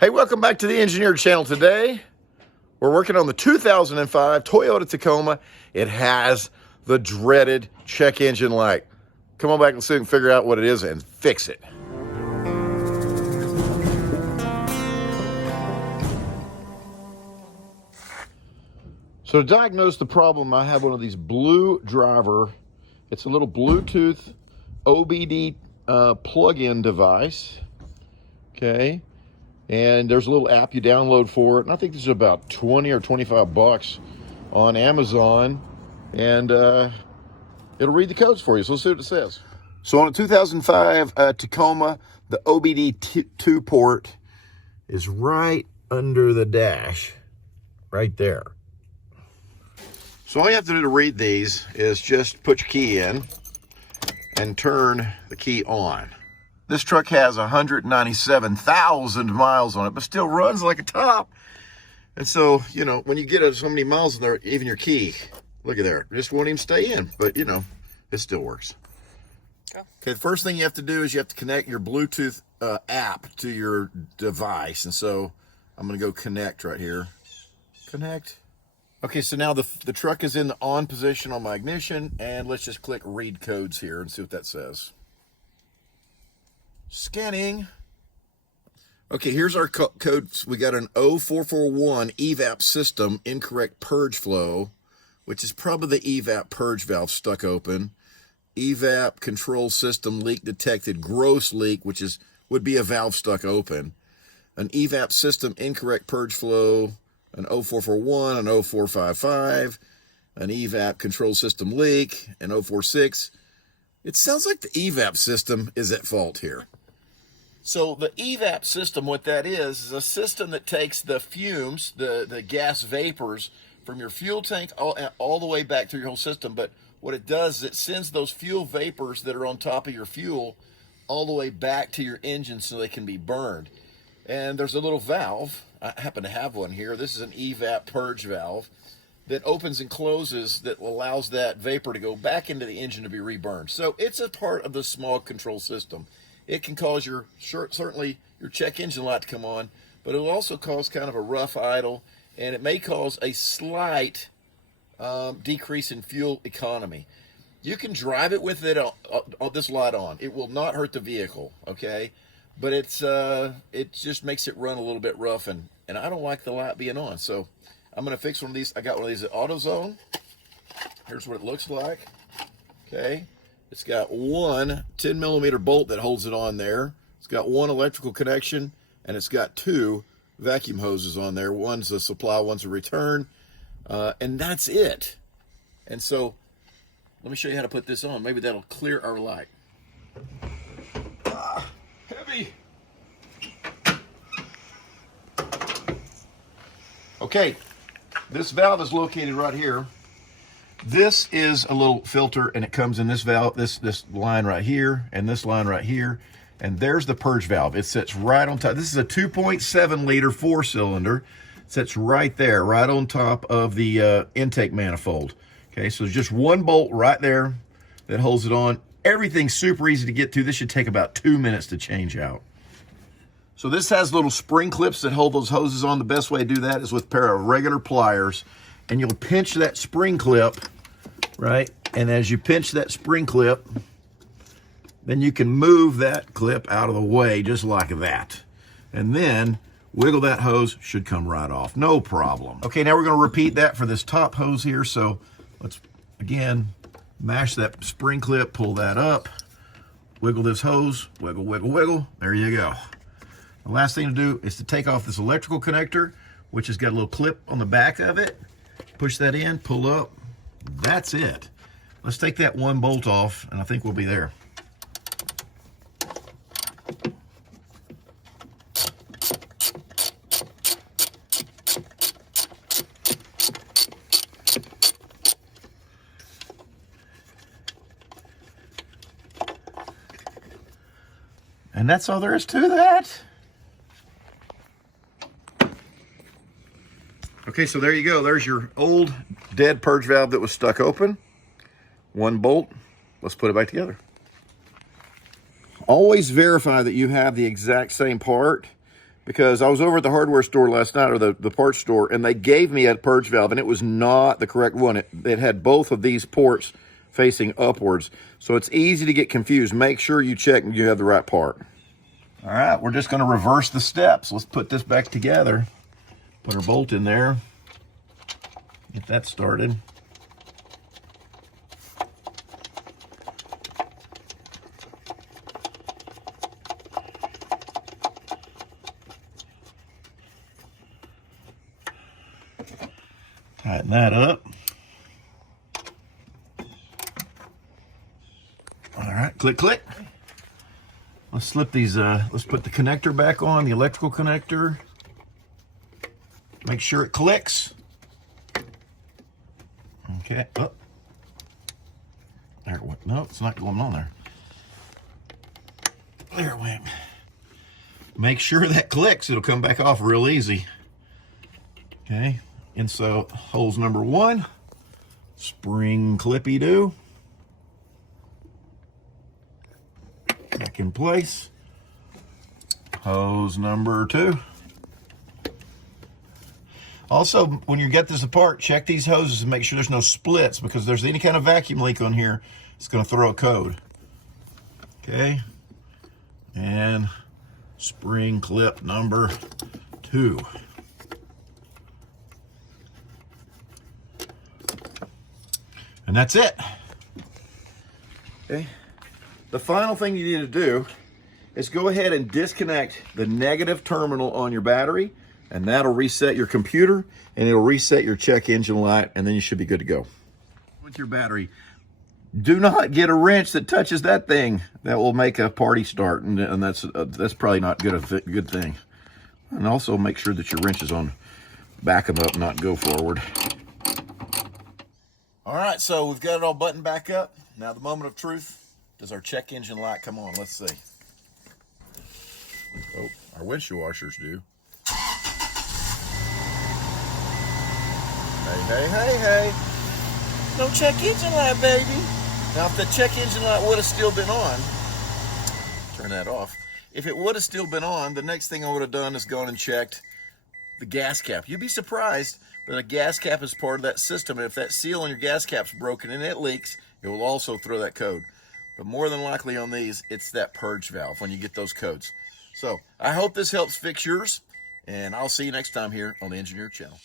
Hey, welcome back to the Engineer Channel. Today, we're working on the 2005 Toyota Tacoma. It has the dreaded check engine light. Come on back and see and figure out what it is and fix it. So to diagnose the problem, I have one of these BlueDriver. It's a little Bluetooth OBD plug-in device. Okay. And there's a little app you download for it. And I think this is about 20 or 25 bucks on Amazon. And it'll read the codes for you. So let's see what it says. So on a 2005 Tacoma, the OBD2 port is right under the dash, right there. So all you have to do to read these is just put your key in and turn the key on. This truck has 197,000 miles on it, but still runs like a top. And so, you know, when you get so many miles in there, even your key, look at there, just won't even stay in. But, you know, it still works. Okay, the first thing you have to do is you have to connect your Bluetooth app to your device. And so I'm going to go connect right here. Connect. Okay, so now the truck is in the on position on my ignition. And let's just click read codes here and see what that says. Scanning. Okay, here's our codes. We got an 0441 EVAP system incorrect purge flow, which is probably the EVAP purge valve stuck open. EVAP control system leak detected, gross leak, which would be a valve stuck open. An EVAP system incorrect purge flow, an 0441, an 0455, an EVAP control system leak, an 046. It sounds like the EVAP system is at fault here. So the EVAP system, what that is a system that takes the fumes, the gas vapors from your fuel tank all the way back through your whole system. But what it does is it sends those fuel vapors that are on top of your fuel all the way back to your engine so they can be burned. And there's a little valve. I happen to have one here. This is an EVAP Purge valve that opens and closes that allows that vapor to go back into the engine to be reburned. So it's a part of the small control system. It can cause certainly your check engine light to come on, but it'll also cause kind of a rough idle, and it may cause a slight decrease in fuel economy. You can drive it with this light on. It will not hurt the vehicle, okay? But it just makes it run a little bit rough, and I don't like the light being on. So I'm going to fix one of these. I got one of these at AutoZone. Here's what it looks like, okay? It's got one 10mm bolt that holds it on there. It's got one electrical connection, and it's got two vacuum hoses on there. One's a supply, one's a return, and that's it. And so let me show you how to put this on. Maybe that'll clear our light. Heavy. Okay, this valve is located right here. This is a little filter, and it comes in this valve, this line right here, and this line right here, and there's the purge valve. It sits right on top. This is a 2.7 liter 4-cylinder. It sits right there, right on top of the intake manifold. Okay, so there's just one bolt right there that holds it on. Everything's super easy to get to. This should take about 2 minutes to change out. So this has little spring clips that hold those hoses on. The best way to do that is with a pair of regular pliers. And you'll pinch that spring clip, right? And as you pinch that spring clip, then you can move that clip out of the way just like that. And then wiggle that hose, should come right off, no problem. Okay, now we're gonna repeat that for this top hose here. So let's, again, mash that spring clip, pull that up, wiggle this hose, wiggle, wiggle, wiggle, there you go. The last thing to do is to take off this electrical connector, which has got a little clip on the back of it. Push that in, pull up, that's it. Let's take that one bolt off, and I think we'll be there. And that's all there is to that. Okay, so there you go. There's your old dead purge valve that was stuck open. One bolt. Let's put it back together. Always verify that you have the exact same part because I was over at the hardware store last night, or the parts store, and they gave me a purge valve, and it was not the correct one. It had both of these ports facing upwards. So it's easy to get confused. Make sure you check and you have the right part. All right, we're just going to reverse the steps. Let's put this back together. Put our bolt in there. Get that started. Tighten that up. All right, click, click. Let's slip these, let's put the connector back on, the electrical connector. Make sure it clicks. Okay, oh. There it went. No, it's not going on there. There it went. Make sure that clicks. It'll come back off real easy. Okay, and so holes number 1, spring clippy-do. Back in place. Hose number 2. Also, when you get this apart, check these hoses and make sure there's no splits, because if there's any kind of vacuum leak on here, it's going to throw a code. Okay. And spring clip number 2. And that's it. Okay. The final thing you need to do is go ahead and disconnect the negative terminal on your battery, and that'll reset your computer, and it'll reset your check engine light, and then you should be good to go. With your battery, do not get a wrench that touches that thing. That will make a party start, and that's probably not a good thing. And also make sure that your wrench is on back them up, not go forward. All right, so we've got it all buttoned back up. Now the moment of truth. Does our check engine light come on? Let's see. Oh, our windshield washers do. Hey, hey, hey, hey. No check engine light, baby. Now, if the check engine light would have still been on, turn that off. If it would have still been on, the next thing I would have done is gone and checked the gas cap. You'd be surprised, but a gas cap is part of that system. And if that seal on your gas cap's broken and it leaks, it will also throw that code. But more than likely on these, it's that purge valve when you get those codes. So I hope this helps fix yours, and I'll see you next time here on the Engineer Channel.